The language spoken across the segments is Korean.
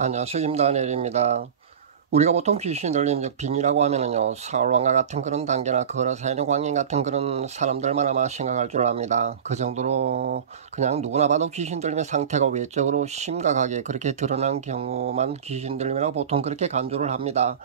안녕하세요. 김다니엘입니다. 우리가 보통 귀신 들림, 즉 빙이라고 하면은요, 사울왕과 같은 그런 단계나 거라사인의 광인 같은 그런 사람들만 아마 생각할 줄 압니다. 그 정도로 그냥 누구나 봐도 귀신 들림의 상태가 외적으로 심각하게 그렇게 드러난 경우만 귀신 들림이라고 보통 그렇게 간주를 합니다.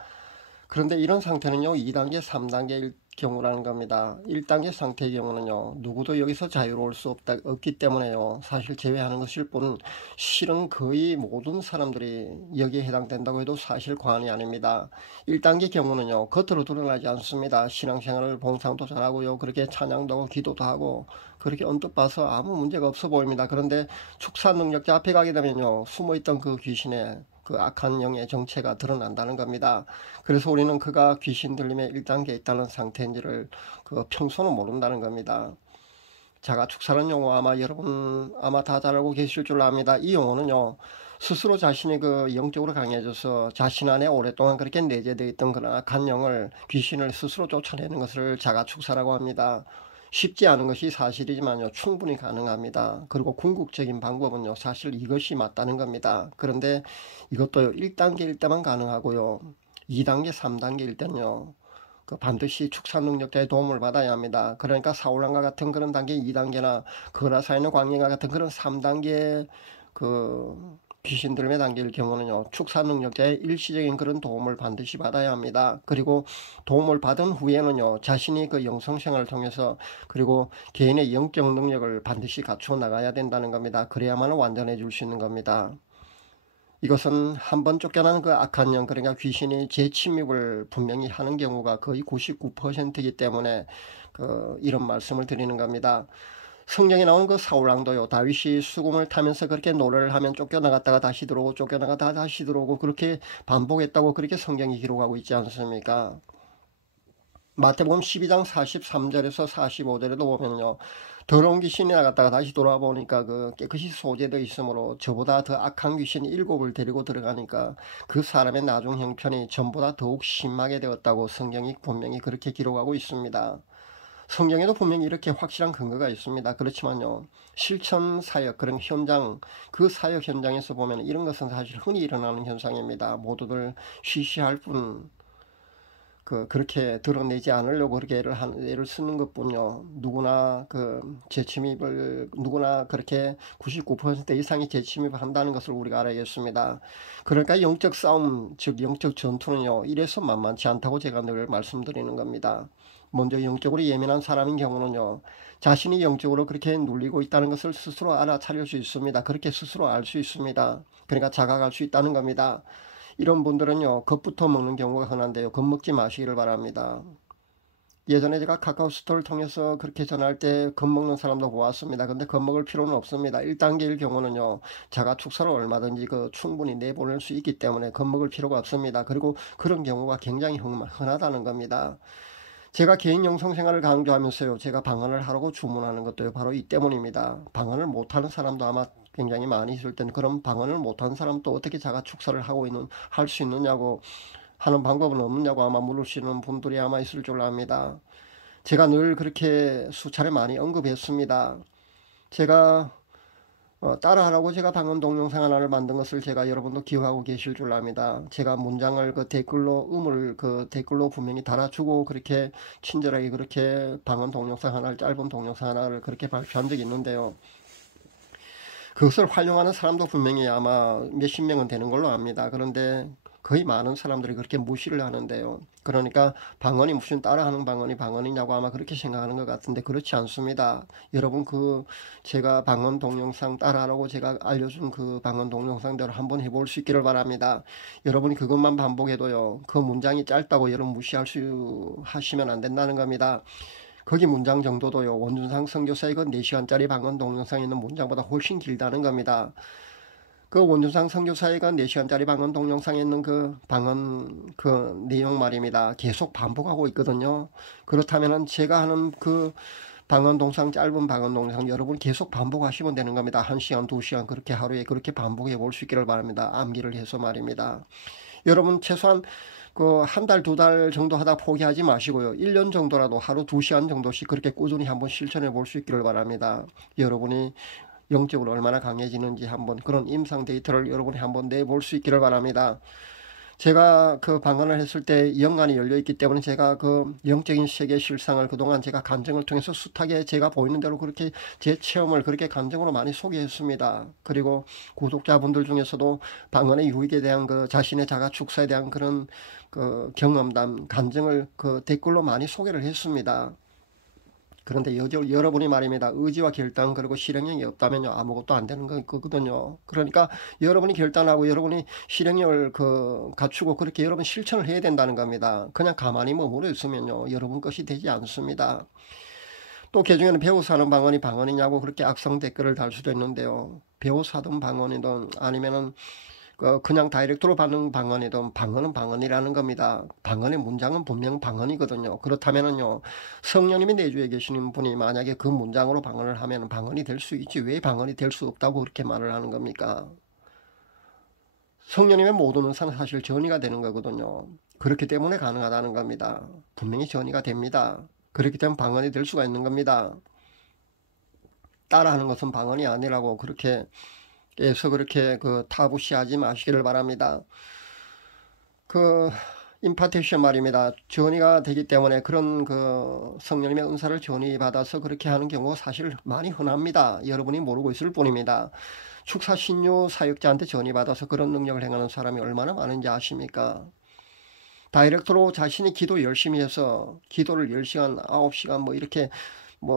그런데 이런 상태는요, 2단계, 3단계일 경우라는 겁니다. 1단계 상태의 경우는요, 누구도 여기서 자유로울 수 없기 때문에요, 사실 제외하는 것일 뿐, 실은 거의 모든 사람들이 여기에 해당된다고 해도 사실 과언이 아닙니다. 1단계 경우는요, 겉으로 드러나지 않습니다. 신앙생활을 봉상도 잘하고요, 그렇게 찬양도 하고 기도도 하고, 그렇게 언뜻 봐서 아무 문제가 없어 보입니다. 그런데 축사 능력자 앞에 가게 되면요, 숨어있던 그 귀신의 그 악한 영의 정체가 드러난다는 겁니다. 그래서 우리는 그가 귀신 들림의 1단계에 있다는 상태인지를 평소는 모른다는 겁니다. 자가축사라는 용어 아마 여러분 아마 다 잘 알고 계실 줄 압니다. 이 용어는요, 스스로 자신이 그 영적으로 강해져서 자신 안에 오랫동안 그렇게 내재되어 있던 그런 악한 영을, 귀신을 스스로 쫓아내는 것을 자가축사라고 합니다. 쉽지 않은 것이 사실이지만요, 충분히 가능합니다. 그리고 궁극적인 방법은요, 사실 이것이 맞다는 겁니다. 그런데 이것도요, 1단계일 때만 가능하고요, 2단계, 3단계일 때는요, 반드시 축사 능력자의 도움을 받아야 합니다. 그러니까 사울왕과 같은 그런 단계 2단계나 거라사인의 광야와 같은 그런 3단계 그 귀신들의 단계일 경우는요, 축사 능력자의 일시적인 그런 도움을 반드시 받아야 합니다. 그리고 도움을 받은 후에는요, 자신이 그 영성생활을 통해서 그리고 개인의 영적 능력을 반드시 갖추어 나가야 된다는 겁니다. 그래야만 완전해질 수 있는 겁니다. 이것은 한번 쫓겨난 그 악한 영, 그러니까 귀신이 재침입을 분명히 하는 경우가 거의 99%이기 때문에 이런 말씀을 드리는 겁니다. 성경에 나오는 그 사울왕도요, 다윗이 수금을 타면서 그렇게 노래를 하면 쫓겨나갔다가 다시 들어오고 쫓겨나갔다가 다시 들어오고 그렇게 반복했다고 그렇게 성경이 기록하고 있지 않습니까? 마태복음 12장 43절에서 45절에도 보면요, 더러운 귀신이 나갔다가 다시 돌아와 보니까 그 깨끗이 소재되어 있으므로 저보다 더 악한 귀신이 7을 데리고 들어가니까 그 사람의 나중 형편이 전보다 더욱 심하게 되었다고 성경이 분명히 그렇게 기록하고 있습니다. 성경에도 분명히 이렇게 확실한 근거가 있습니다. 그렇지만요, 실천 사역, 그런 현장, 그 사역 현장에서 보면 이런 것은 사실 흔히 일어나는 현상입니다. 모두들 쉬쉬할 뿐 그렇게 드러내지 않으려고 그렇게 애를 쓰는 것뿐요. 누구나 누구나 그렇게 99% 이상이 재침입을 한다는 것을 우리가 알아야겠습니다. 그러니까 영적 싸움, 즉 영적 전투는요, 이래서 만만치 않다고 제가 늘 말씀드리는 겁니다. 먼저 영적으로 예민한 사람인 경우는요, 자신이 영적으로 그렇게 눌리고 있다는 것을 스스로 알아차릴 수 있습니다. 그렇게 스스로 알 수 있습니다. 그러니까 자각할 수 있다는 겁니다. 이런 분들은요, 겁부터 먹는 경우가 흔한데요, 겁먹지 마시기를 바랍니다. 예전에 제가 카카오스토어를 통해서 그렇게 전할 때 겁먹는 사람도 보았습니다. 근데 겁먹을 필요는 없습니다. 1단계일 경우는요, 자가 축사를 얼마든지 충분히 내보낼 수 있기 때문에 겁먹을 필요가 없습니다. 그리고 그런 경우가 굉장히 흔하다는 겁니다. 제가 개인 영성생활을 강조하면서요, 제가 방언을 하라고 주문하는 것도요, 바로 이 때문입니다. 방언을 못하는 사람도 아마 굉장히 많이 있을 텐데, 그럼 방언을 못하는 사람도 어떻게 자가 축사를 할 수 있느냐고 하는 방법은 없느냐고 아마 물으시는 분들이 아마 있을 줄 압니다. 제가 늘 그렇게 수차례 많이 언급했습니다. 제가 따라하라고 제가 방언 동영상 하나를 만든 것을 제가 여러분도 기억하고 계실 줄 압니다. 제가 문장을 음을 댓글로 분명히 달아주고 그렇게 친절하게 그렇게 방언 동영상 하나를, 짧은 동영상 하나를 그렇게 발표한 적이 있는데요. 그것을 활용하는 사람도 분명히 아마 몇십 명은 되는 걸로 압니다. 그런데 거의 많은 사람들이 그렇게 무시를 하는데요. 그러니까 방언이 무슨 따라하는 방언이냐고 아마 그렇게 생각하는 것 같은데 그렇지 않습니다. 여러분 제가 방언 동영상 따라하라고 제가 알려준 그 방언 동영상대로 한번 해볼 수 있기를 바랍니다. 여러분이 그것만 반복해도요, 그 문장이 짧다고 여러분 하시면 안 된다는 겁니다. 거기 문장 정도도요, 원준상 선교사의 그 4시간짜리 방언 동영상에 있는 문장보다 훨씬 길다는 겁니다. 그 원준상 선교사의 그 4시간짜리 방언 동영상에 있는 그 방언 내용 말입니다. 계속 반복하고 있거든요. 그렇다면은 제가 하는 짧은 방언 동영상 여러분 계속 반복하시면 되는 겁니다. 1시간, 2시간 그렇게 하루에 그렇게 반복해 볼 수 있기를 바랍니다. 암기를 해서 말입니다. 여러분 최소한 한 달, 2달 정도 하다 포기하지 마시고요, 1년 정도라도 하루 2시간 정도씩 그렇게 꾸준히 한번 실천해 볼 수 있기를 바랍니다. 여러분이 영적으로 얼마나 강해지는지 한번 그런 임상 데이터를 여러분이 한번 내볼 수 있기를 바랍니다. 제가 그 방언을 했을 때 영안이 열려 있기 때문에 제가 그 영적인 세계 실상을 그동안 제가 감정을 통해서 숱하게 제가 보이는 대로 그렇게 제 체험을 그렇게 감정으로 많이 소개했습니다. 그리고 구독자분들 중에서도 방언의 유익에 대한 그 자신의 자가 축사에 대한 그런 그 경험담, 감정을 그 댓글로 많이 소개를 했습니다. 그런데 여러분이 말입니다. 의지와 결단 그리고 실행력이 없다면요 아무것도 안 되는 거거든요. 그러니까 여러분이 결단하고 여러분이 실행력을 갖추고 그렇게 여러분 실천을 해야 된다는 겁니다. 그냥 가만히 머무르 있으면요 여러분 것이 되지 않습니다. 또 개중에는 배워서 하는 방언이 방언이냐고 그렇게 악성 댓글을 달 수도 있는데요. 배워서 하던 방언이든 아니면은 그냥 다이렉트로 받는 방언이든 방언은 방언이라는 겁니다. 방언의 문장은 분명 방언이거든요. 그렇다면은요 성령님이 내주에 계시는 분이 만약에 그 문장으로 방언을 하면 방언이 될 수 있지 왜 방언이 될 수 없다고 그렇게 말을 하는 겁니까? 성령님의 모든 은사는 사실 전이가 되는 거거든요. 그렇기 때문에 가능하다는 겁니다. 분명히 전이가 됩니다. 그렇기 때문에 방언이 될 수가 있는 겁니다. 따라하는 것은 방언이 아니라고 그렇게 해서 그렇게 타부시하지 마시기를 바랍니다. 임파테이션 말입니다. 전이가 되기 때문에 그런 성령님의 은사를 전이 받아서 그렇게 하는 경우가 사실 많이 흔합니다. 여러분이 모르고 있을 뿐입니다. 축사 신유 사역자한테 전이 받아서 그런 능력을 행하는 사람이 얼마나 많은지 아십니까? 다이렉트로 자신이 기도 열심히 해서 기도를 10시간, 9시간 뭐 이렇게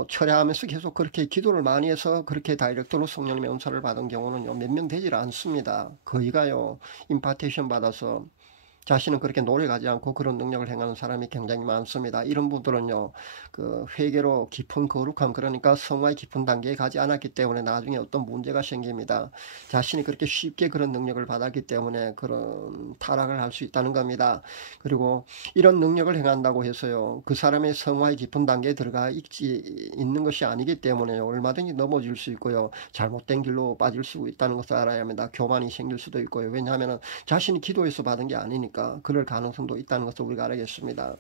철야하면서 계속 그렇게 기도를 많이 해서 그렇게 다이렉트로 성령님의 은사를 받은 경우는요 몇 명 되질 않습니다. 거의가요 임파테이션 받아서 자신은 그렇게 노력하지 않고 그런 능력을 행하는 사람이 굉장히 많습니다. 이런 분들은요 회개로 깊은 거룩함 그러니까 성화의 깊은 단계에 가지 않았기 때문에 나중에 어떤 문제가 생깁니다. 자신이 그렇게 쉽게 그런 능력을 받았기 때문에 그런 타락을 할 수 있다는 겁니다. 그리고 이런 능력을 행한다고 해서요 그 사람의 성화의 깊은 단계에 들어가 있는 것이 아니기 때문에 얼마든지 넘어질 수 있고요 잘못된 길로 빠질 수 있다는 것을 알아야 합니다. 교만이 생길 수도 있고요. 왜냐하면 자신이 기도해서 받은 게 아니니까 그럴 가능성도 있다는 것을 우리가 알겠습니다.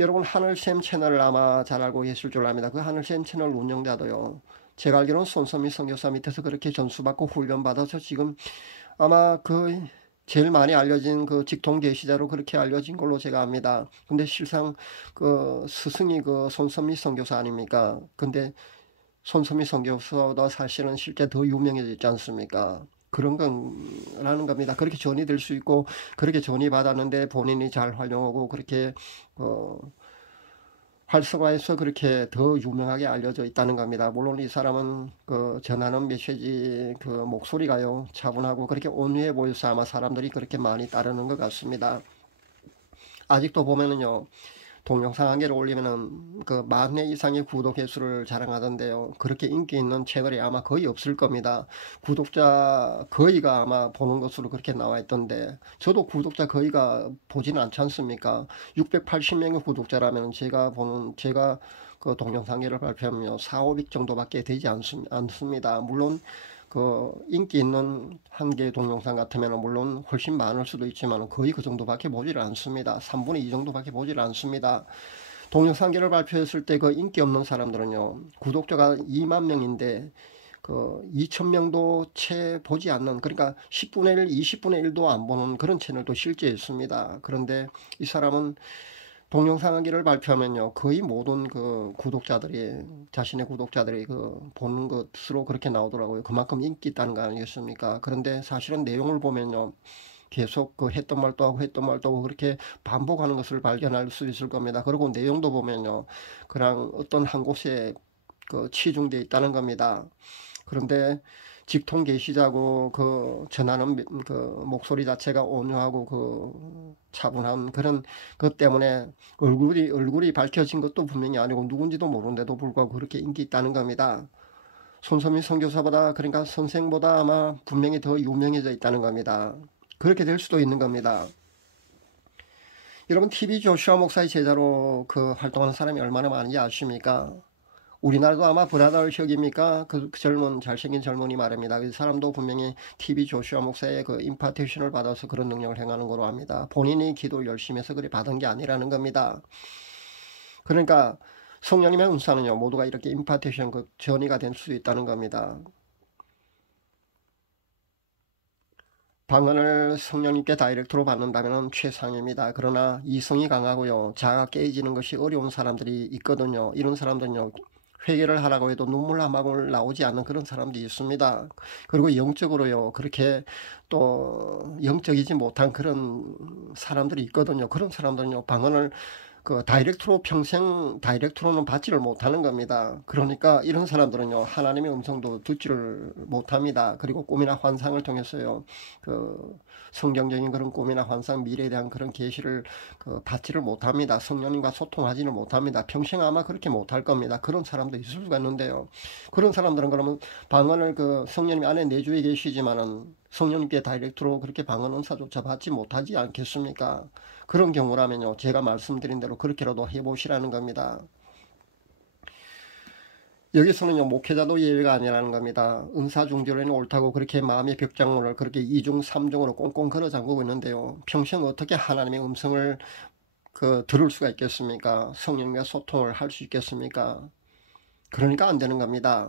여러분 하늘샘 채널을 아마 잘 알고 계실 줄 압니다. 그 하늘샘 채널 운영자도요 제가 알기로는 손선미 선교사 밑에서 그렇게 전수받고 훈련받아서 지금 아마 제일 많이 알려진 직통 계시자로 그렇게 알려진 걸로 제가 압니다. 근데 실상 스승이 손선미 선교사 아닙니까? 근데 손선미 선교사보다 사실은 실제 더 유명해졌지 않습니까? 그런 거라는 겁니다. 그렇게 전이 될 수 있고 그렇게 전이 받았는데 본인이 잘 활용하고 그렇게 활성화해서 그렇게 더 유명하게 알려져 있다는 겁니다. 물론 이 사람은 전하는 메시지 목소리가요 차분하고 그렇게 온유해 보여서 아마 사람들이 그렇게 많이 따르는 것 같습니다. 아직도 보면은요 동영상 한 개를 올리면은 10,000회 이상의 구독 횟수를 자랑하던데요. 그렇게 인기 있는 채널이 아마 거의 없을 겁니다. 구독자 거의가 아마 보는 것으로 그렇게 나와 있던데 저도 구독자 거의가 보지는 않지 않습니까? 680명의 구독자라면 제가 동영상계를 발표하면 4,500 정도밖에 되지 않습니다. 물론 인기 있는 한 개의 동영상 같으면 물론 훨씬 많을 수도 있지만 거의 그 정도밖에 보질 않습니다. 3분의 2 정도밖에 보질 않습니다. 동영상계를 발표했을 때 인기 없는 사람들은요 구독자가 2만 명인데 2,000명도 채 보지 않는 그러니까 10분의 1, 20분의 1도 안 보는 그런 채널도 실제 있습니다. 그런데 이 사람은 동영상 한 개를 발표하면요 거의 모든 자신의 구독자들이 보는 것으로 그렇게 나오더라고요. 그만큼 인기 있다는 거 아니겠습니까? 그런데 사실은 내용을 보면요 계속 했던 말도 하고 그렇게 반복하는 것을 발견할 수 있을 겁니다. 그리고 내용도 보면요 그냥 어떤 한 곳에 치중되어 있다는 겁니다. 그런데 직통 계시자고 전하는 목소리 자체가 온유하고 차분한 그런 것 때문에 얼굴이 밝혀진 것도 분명히 아니고 누군지도 모르는데도 불구하고 그렇게 인기 있다는 겁니다. 손선미 선교사보다 그러니까 선생보다 아마 분명히 더 유명해져 있다는 겁니다. 그렇게 될 수도 있는 겁니다. 여러분 TV 조슈아 목사의 제자로 활동하는 사람이 얼마나 많은지 아십니까? 우리나라도 아마 브라더십입니까? 젊은 잘생긴 젊은이 말입니다. 그 사람도 분명히 TV 조슈아 목사의 임파테이션을 받아서 그런 능력을 행하는 거로 합니다. 본인이 기도 열심히 해서 그래 받은 게 아니라는 겁니다. 그러니까 성령님의 은사는요, 모두가 이렇게 임파테이션, 전이가 될 수 있다는 겁니다. 방언을 성령님께 다이렉트로 받는다면 최상입니다. 그러나 이성이 강하고요, 자아가 깨지는 것이 어려운 사람들이 있거든요. 이런 사람들은요, 회개를 하라고 해도 눈물 한 방울 나오지 않는 그런 사람들이 있습니다. 그리고 영적으로요, 그렇게 또 영적이지 못한 그런 사람들이 있거든요. 그런 사람들은요, 방언을 다이렉트로 평생 다이렉트로는 받지를 못하는 겁니다. 그러니까 이런 사람들은요, 하나님의 음성도 듣지를 못합니다. 그리고 꿈이나 환상을 통해서요, 성경적인 그런 꿈이나 환상, 미래에 대한 그런 계시를 받지를 못합니다. 성령님과 소통하지는 못합니다. 평생 아마 그렇게 못할 겁니다. 그런 사람도 있을 수가 있는데요. 그런 사람들은 그러면 방언을 성령님 안에 내주에 계시지만은 성령님께 다이렉트로 그렇게 방언 은사조차 받지 못하지 않겠습니까? 그런 경우라면요, 제가 말씀드린 대로 그렇게라도 해보시라는 겁니다. 여기서는요, 목회자도 예외가 아니라는 겁니다. 은사중지로는 옳다고 그렇게 마음의 벽장문을 그렇게 2중 3중으로 꽁꽁 걸어 잠그고 있는데요, 평생 어떻게 하나님의 음성을 들을 수가 있겠습니까? 성령과 소통을 할 수 있겠습니까? 그러니까 안 되는 겁니다.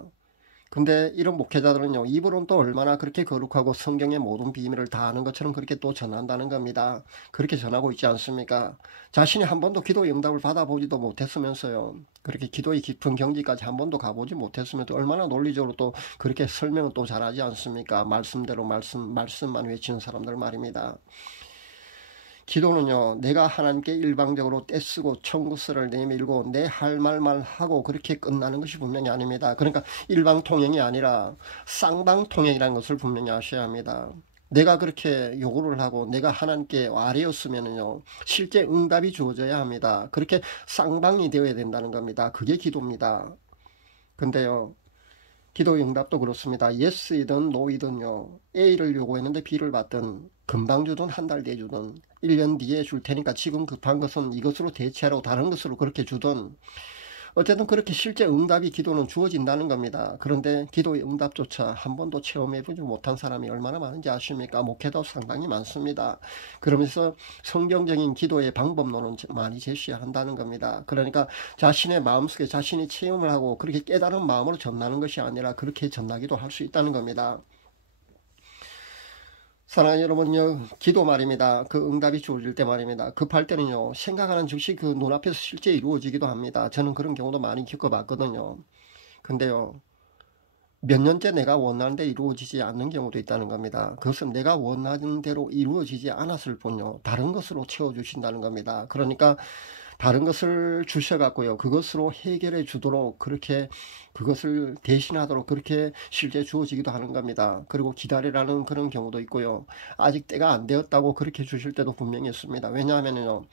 근데 이런 목회자들은요, 입으로는 또 얼마나 그렇게 거룩하고 성경의 모든 비밀을 다 아는 것처럼 그렇게 또 전한다는 겁니다. 그렇게 전하고 있지 않습니까? 자신이 한 번도 기도 응답을 받아보지도 못했으면서요, 그렇게 기도의 깊은 경지까지 한 번도 가보지 못했으면서 얼마나 논리적으로 또 그렇게 설명은 또 잘하지 않습니까? 말씀대로 말씀만 외치는 사람들 말입니다. 기도는요, 내가 하나님께 일방적으로 떼쓰고 청구서를 내밀고 내 할 말만 하고 그렇게 끝나는 것이 분명히 아닙니다. 그러니까 일방통행이 아니라 쌍방통행이라는 것을 분명히 아셔야 합니다. 내가 그렇게 요구를 하고 내가 하나님께 아뢰었으면요, 실제 응답이 주어져야 합니다. 그렇게 쌍방이 되어야 된다는 겁니다. 그게 기도입니다. 근데요, 기도 응답도 그렇습니다. yes이든 no이든요, A를 요구했는데 B를 받든, 금방 주든 한 달 뒤에 주든 1년 뒤에 줄 테니까 지금 급한 것은 이것으로 대체하라고 다른 것으로 그렇게 주든, 어쨌든 그렇게 실제 응답이 기도는 주어진다는 겁니다. 그런데 기도의 응답조차 한 번도 체험해보지 못한 사람이 얼마나 많은지 아십니까? 목회도 상당히 많습니다. 그러면서 성경적인 기도의 방법론은 많이 제시한다는 겁니다. 그러니까 자신의 마음속에 자신이 체험을 하고 그렇게 깨달은 마음으로 전하는 것이 아니라 그렇게 전하기도 할 수 있다는 겁니다. 사랑하는 여러분요, 기도 말입니다. 응답이 주어질 때 말입니다. 급할 때는요, 생각하는 즉시 눈앞에서 실제 이루어지기도 합니다. 저는 그런 경우도 많이 겪어봤거든요. 근데요, 몇 년째 내가 원하는 데 이루어지지 않는 경우도 있다는 겁니다. 그것은 내가 원하는 대로 이루어지지 않았을 뿐요, 다른 것으로 채워주신다는 겁니다. 그러니까 다른 것을 주셔갖고요, 그것으로 해결해 주도록 그렇게 그것을 대신하도록 그렇게 실제 주어지기도 하는 겁니다. 그리고 기다리라는 그런 경우도 있고요, 아직 때가 안 되었다고 그렇게 주실 때도 분명히 있습니다. 왜냐하면요,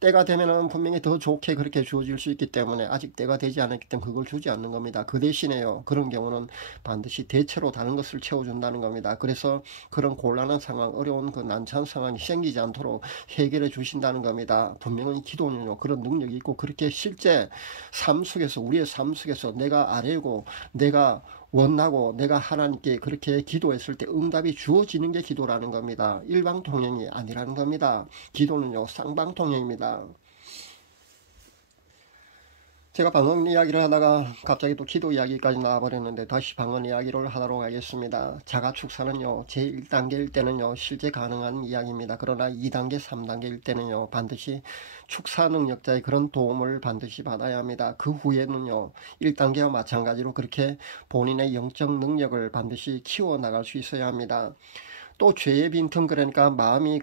때가 되면은 분명히 더 좋게 그렇게 주어질 수 있기 때문에 아직 때가 되지 않았기 때문에 그걸 주지 않는 겁니다. 그 대신에요, 그런 경우는 반드시 대체로 다른 것을 채워준다는 겁니다. 그래서 그런 곤란한 상황, 어려운 난처한 상황이 생기지 않도록 해결해 주신다는 겁니다. 분명히 기도는요, 그런 능력이 있고 그렇게 실제 삶 속에서, 우리의 삶 속에서 내가 아뢰고 내가 원하고 내가 하나님께 그렇게 기도했을 때 응답이 주어지는 게 기도라는 겁니다. 일방통행이 아니라는 겁니다. 기도는요, 쌍방통행입니다. 제가 방언 이야기를 하다가 갑자기 또 기도 이야기까지 나와버렸는데 다시 방언 이야기를 하도록 하겠습니다. 자가축사는요, 제1단계일 때는요, 실제 가능한 이야기입니다. 그러나 2단계, 3단계일 때는요, 반드시 축사 능력자의 그런 도움을 반드시 받아야 합니다. 그 후에는요, 1단계와 마찬가지로 그렇게 본인의 영적 능력을 반드시 키워나갈 수 있어야 합니다. 또 죄의 빈틈, 그러니까 마음이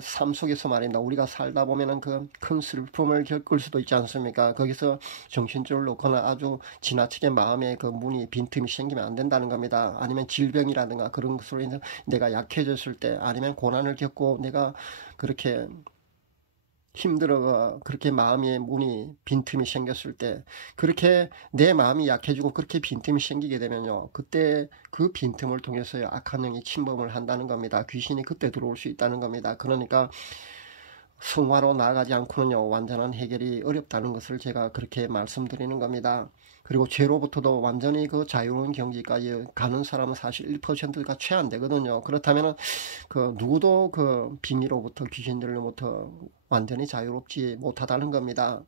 삶 속에서 말입니다, 우리가 살다 보면은 큰 슬픔을 겪을 수도 있지 않습니까? 거기서 정신줄을 놓거나 아주 지나치게 마음에 문이 빈틈이 생기면 안 된다는 겁니다. 아니면 질병이라든가 그런 것으로 인해서 내가 약해졌을 때, 아니면 고난을 겪고 내가 그렇게 힘들어 그렇게 마음의 문이 빈틈이 생겼을 때, 그렇게 내 마음이 약해지고 그렇게 빈틈이 생기게 되면요, 그때 그 빈틈을 통해서 악한 영이 침범을 한다는 겁니다. 귀신이 그때 들어올 수 있다는 겁니다. 그러니까 성화로 나아가지 않고는요, 완전한 해결이 어렵다는 것을 제가 그렇게 말씀드리는 겁니다. 그리고 죄로부터도 완전히 자유로운 경지까지 가는 사람은 사실 1%가 채 안 되거든요. 그렇다면 누구도 빙의로부터, 귀신들로부터 완전히 자유롭지 못하다는 겁니다.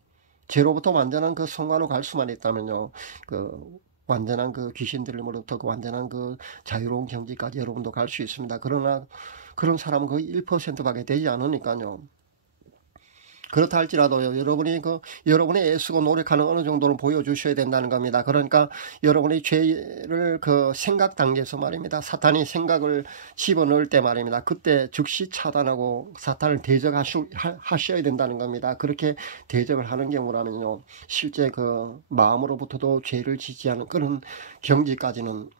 죄로부터 완전한 그 성화로 갈 수만 있다면요, 그 완전한 그 귀신 들림으로부터 그 완전한 그 자유로운 경지까지 여러분도 갈 수 있습니다. 그러나 그런 사람은 거의 1%밖에 되지 않으니까요. 그렇다 할지라도요, 여러분이 애쓰고 노력하는 어느 정도는 보여주셔야 된다는 겁니다. 그러니까 여러분이 죄를 그 생각 단계에서 말입니다. 사탄이 생각을 집어넣을 때 말입니다. 그때 즉시 차단하고 사탄을 대적하셔야 된다는 겁니다. 그렇게 대적을 하는 경우라면요, 실제 그 마음으로부터도 죄를 짓지 않은 그런 경지까지는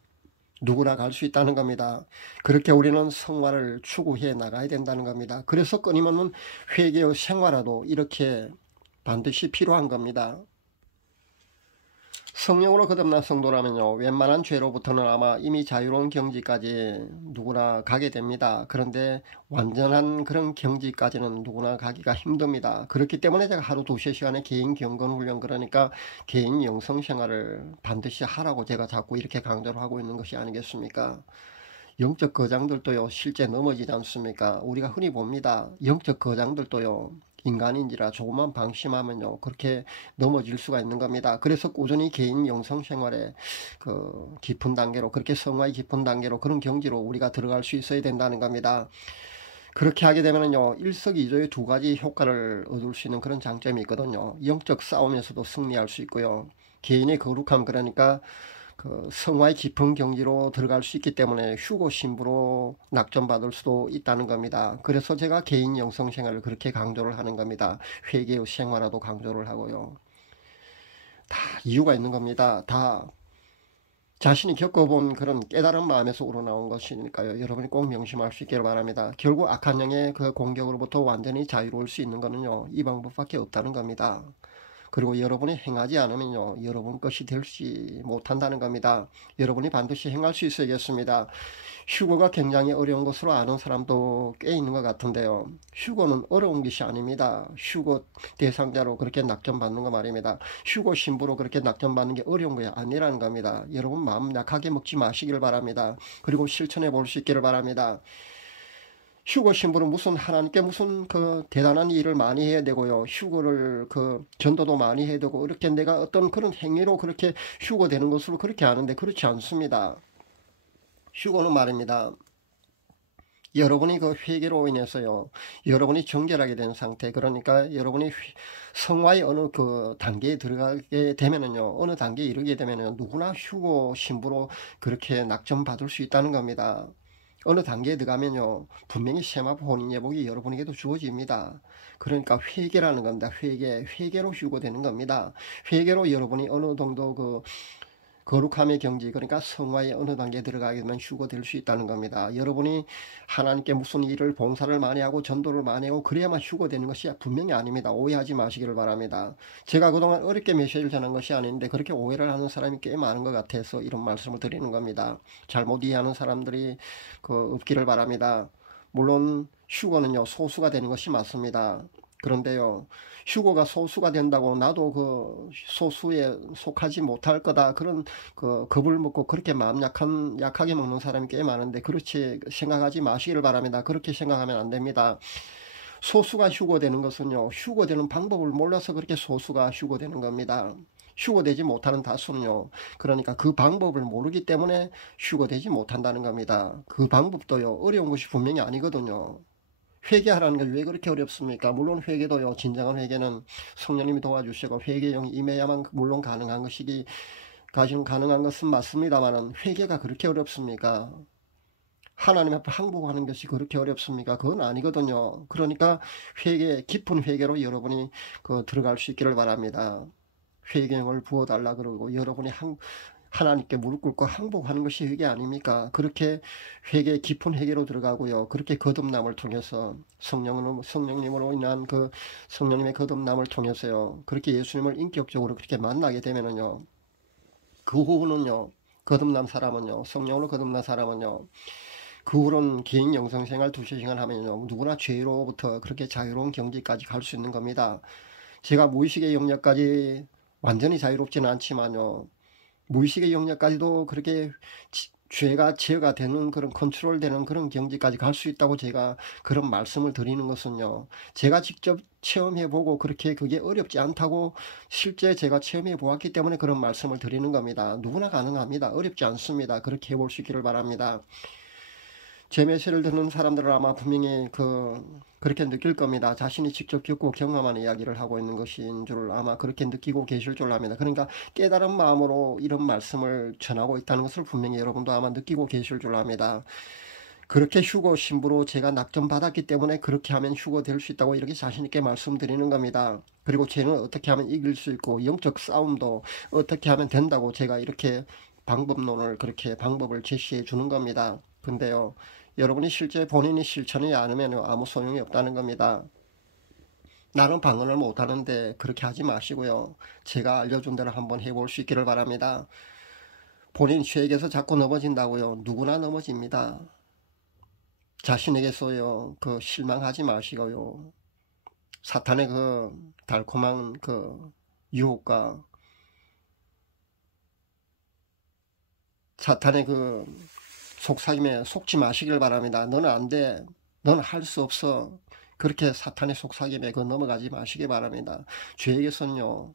누구나 갈 수 있다는 겁니다. 그렇게 우리는 성화를 추구해 나가야 된다는 겁니다. 그래서 끊임없는 회개의 생활화도 이렇게 반드시 필요한 겁니다. 성령으로 거듭난 성도라면요, 웬만한 죄로부터는 아마 이미 자유로운 경지까지 누구나 가게 됩니다. 그런데 완전한 그런 경지까지는 누구나 가기가 힘듭니다. 그렇기 때문에 제가 하루 2-3시간의 개인 경건 훈련, 그러니까 개인 영성 생활을 반드시 하라고 제가 자꾸 이렇게 강조를 하고 있는 것이 아니겠습니까? 영적 거장들도요, 실제 넘어지지 않습니까? 우리가 흔히 봅니다. 영적 거장들도요, 인간인지라 조금만 방심하면요, 그렇게 넘어질 수가 있는 겁니다. 그래서 꾸준히 개인 영성 생활에 그 깊은 단계로, 그렇게 성화의 깊은 단계로, 그런 경지로 우리가 들어갈 수 있어야 된다는 겁니다. 그렇게 하게 되면요, 일석이조의 두 가지 효과를 얻을 수 있는 그런 장점이 있거든요. 영적 싸움에서도 승리할 수 있고요, 개인의 거룩함, 그러니까 그 성화의 깊은 경지로 들어갈 수 있기 때문에 휴고 신부로 낙점받을 수도 있다는 겁니다. 그래서 제가 개인 영성 생활을 그렇게 강조를 하는 겁니다. 회개의 생활화도 강조를 하고요. 다 이유가 있는 겁니다. 다 자신이 겪어본 그런 깨달은 마음에서 우러나온 것이니까요. 여러분이 꼭 명심할 수 있기를 바랍니다. 결국 악한 영의 그 공격으로부터 완전히 자유로울 수 있는 것은요, 이 방법밖에 없다는 겁니다. 그리고 여러분이 행하지 않으면요, 여러분 것이 되지 못한다는 겁니다. 여러분이 반드시 행할 수 있어야겠습니다. 휴거가 굉장히 어려운 것으로 아는 사람도 꽤 있는 것 같은데요, 휴거는 어려운 것이 아닙니다. 휴거 대상자로 그렇게 낙점받는 거 말입니다. 휴거 신부로 그렇게 낙점받는 게 어려운 게 아니라는 겁니다. 여러분 마음 약하게 먹지 마시길 바랍니다. 그리고 실천해 볼 수 있기를 바랍니다. 휴거 신부는 무슨 하나님께 무슨 그 대단한 일을 많이 해야 되고요, 휴거를 그 전도도 많이 해야 되고, 이렇게 내가 어떤 그런 행위로 그렇게 휴거 되는 것으로 그렇게 아는데 그렇지 않습니다. 휴거는 말입니다, 여러분이 그 회개로 인해서요, 여러분이 정결하게 된 상태, 그러니까 여러분이 성화의 어느 그 단계에 들어가게 되면은요, 어느 단계에 이르게 되면은 누구나 휴거 신부로 그렇게 낙점받을 수 있다는 겁니다. 어느 단계에 들어가면요, 분명히 세마포 혼인 예복이 여러분에게도 주어집니다. 그러니까 회개라는 겁니다. 회개로 휴거되는 겁니다. 회개로 여러분이 어느 정도 그 거룩함의 경지, 그러니까 성화의 어느 단계에 들어가게 되면 휴거될 수 있다는 겁니다. 여러분이 하나님께 무슨 일을 봉사를 많이 하고 전도를 많이 하고 그래야만 휴거되는 것이 분명히 아닙니다. 오해하지 마시기를 바랍니다. 제가 그동안 어렵게 메시지를 전한 것이 아닌데 그렇게 오해를 하는 사람이 꽤 많은 것 같아서 이런 말씀을 드리는 겁니다. 잘못 이해하는 사람들이 없기를 바랍니다. 물론 휴거는요, 소수가 되는 것이 맞습니다. 그런데요, 휴거가 소수가 된다고 나도 그 소수에 속하지 못할 거다, 그런 그 겁을 먹고 그렇게 마음 약하게 먹는 사람이 꽤 많은데 그렇게 생각하지 마시기를 바랍니다. 그렇게 생각하면 안 됩니다. 소수가 휴거되는 것은요, 휴거되는 방법을 몰라서 그렇게 소수가 휴거되는 겁니다. 휴거되지 못하는 다수는요, 그러니까 그 방법을 모르기 때문에 휴거되지 못한다는 겁니다. 그 방법도요, 어려운 것이 분명히 아니거든요. 회개하라는 게 왜 그렇게 어렵습니까? 물론 회개도요, 진정한 회개는 성령님이 도와주시고 회개의 영이 임해야만 물론 가능한 것은 맞습니다만은, 회개가 그렇게 어렵습니까? 하나님 앞에 항복하는 것이 그렇게 어렵습니까? 그건 아니거든요. 그러니까 깊은 회개로 여러분이 들어갈 수 있기를 바랍니다. 회개형을 부어달라 그러고 여러분이 하나님께 무릎 꿇고 항복하는 것이 회개 아닙니까? 그렇게 깊은 회개로 들어가고요, 그렇게 거듭남을 통해서 성령님으로 인한 그 성령님의 거듭남을 통해서요, 그렇게 예수님을 인격적으로 그렇게 만나게 되면은요, 그 후는요, 성령으로 거듭난 사람은요, 그 후로는 개인 영성생활 2-3시간 하면요, 누구나 죄로부터 그렇게 자유로운 경지까지 갈 수 있는 겁니다. 제가 무의식의 영역까지 완전히 자유롭지는 않지만요, 무의식의 영역까지도 그렇게 죄가 제어가 되는 그런 컨트롤 되는 그런 경지까지 갈 수 있다고 제가 그런 말씀을 드리는 것은요. 제가 직접 체험해 보고 그렇게 그게 어렵지 않다고 실제 제가 체험해 보았기 때문에 그런 말씀을 드리는 겁니다. 누구나 가능합니다. 어렵지 않습니다. 그렇게 해볼 수 있기를 바랍니다. 제 메시를 듣는 사람들은 아마 분명히 그렇게 느낄 겁니다. 자신이 직접 겪고 경험하는 이야기를 하고 있는 것인 줄 아마 그렇게 느끼고 계실 줄 압니다. 그러니까 깨달은 마음으로 이런 말씀을 전하고 있다는 것을 분명히 여러분도 아마 느끼고 계실 줄 압니다. 그렇게 휴거 신부로 제가 낙점받았기 때문에 그렇게 하면 휴거 될 수 있다고 이렇게 자신있게 말씀드리는 겁니다. 그리고 죄는 어떻게 하면 이길 수 있고 영적 싸움도 어떻게 하면 된다고 제가 이렇게 방법론을 그렇게 방법을 제시해 주는 겁니다. 근데요, 여러분이 실제 본인이 실천하지 않으면 아무 소용이 없다는 겁니다. 나는 방언을 못하는데 그렇게 하지 마시고요. 제가 알려준 대로 한번 해볼 수 있기를 바랍니다. 본인 죄에게서 자꾸 넘어진다고요. 누구나 넘어집니다. 자신에게서요, 실망하지 마시고요. 사탄의 달콤한 유혹과 사탄의 속삭임에 속지 마시길 바랍니다. 너는 안 돼. 너는 할 수 없어. 그렇게 사탄의 속삭임에 넘어가지 마시기 바랍니다. 죄에게서는요,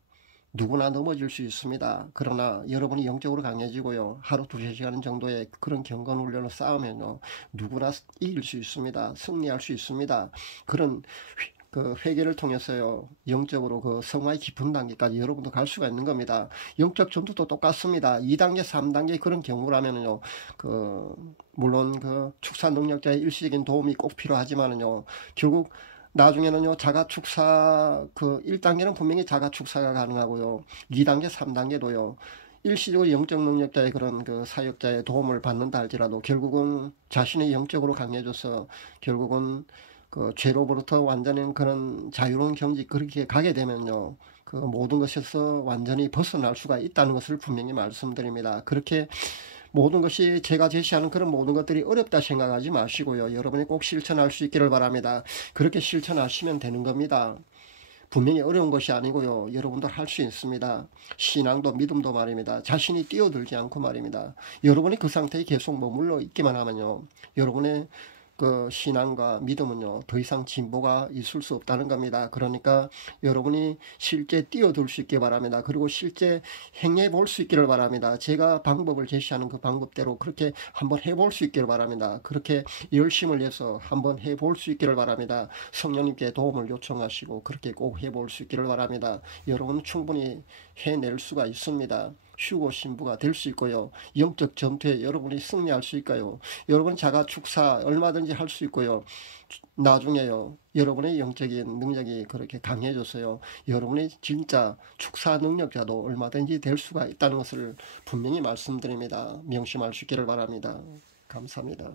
누구나 넘어질 수 있습니다. 그러나 여러분이 영적으로 강해지고요. 하루 2-3시간 정도의 그런 경건 훈련을 쌓으면요. 누구나 이길 수 있습니다. 승리할 수 있습니다. 그런 회개를 통해서요. 영적으로 성화의 깊은 단계까지 여러분도 갈 수가 있는 겁니다. 영적 전투도 똑같습니다. 2단계, 3단계 그런 경우라면요. 물론 축사 능력자의 일시적인 도움이 꼭 필요하지만은요. 결국 나중에는요, 자가축사, 1단계는 분명히 자가축사가 가능하고요. 2단계, 3단계도요. 일시적으로 영적 능력자의 그런 사역자의 도움을 받는다 할지라도 결국은 자신의 영적으로 강해져서 결국은 죄로부터 완전히 그런 자유로운 경지 그렇게 가게 되면요. 모든 것에서 완전히 벗어날 수가 있다는 것을 분명히 말씀드립니다. 그렇게 모든 것이 제가 제시하는 그런 모든 것들이 어렵다 생각하지 마시고요. 여러분이 꼭 실천할 수 있기를 바랍니다. 그렇게 실천하시면 되는 겁니다. 분명히 어려운 것이 아니고요. 여러분도 할 수 있습니다. 신앙도 믿음도 말입니다. 자신이 뛰어들지 않고 말입니다. 여러분이 그 상태에 계속 머물러 있기만 하면요. 여러분의 신앙과 믿음은요, 더 이상 진보가 있을 수 없다는 겁니다. 그러니까 여러분이 실제 뛰어들 수 있기 바랍니다. 그리고 실제 행해 볼 수 있기를 바랍니다. 제가 방법을 제시하는 그 방법대로 그렇게 한번 해볼 수 있기를 바랍니다. 그렇게 열심을 해서 한번 해볼 수 있기를 바랍니다. 성령님께 도움을 요청하시고 그렇게 꼭 해볼 수 있기를 바랍니다. 여러분은 충분히 해낼 수가 있습니다. 휴고 신부가 될 수 있고요. 영적 전투에 여러분이 승리할 수 있고요. 여러분 자가 축사 얼마든지 할 수 있고요. 나중에요. 여러분의 영적인 능력이 그렇게 강해져서요. 여러분이 진짜 축사 능력자도 얼마든지 될 수가 있다는 것을 분명히 말씀드립니다. 명심할 수 있기를 바랍니다. 감사합니다.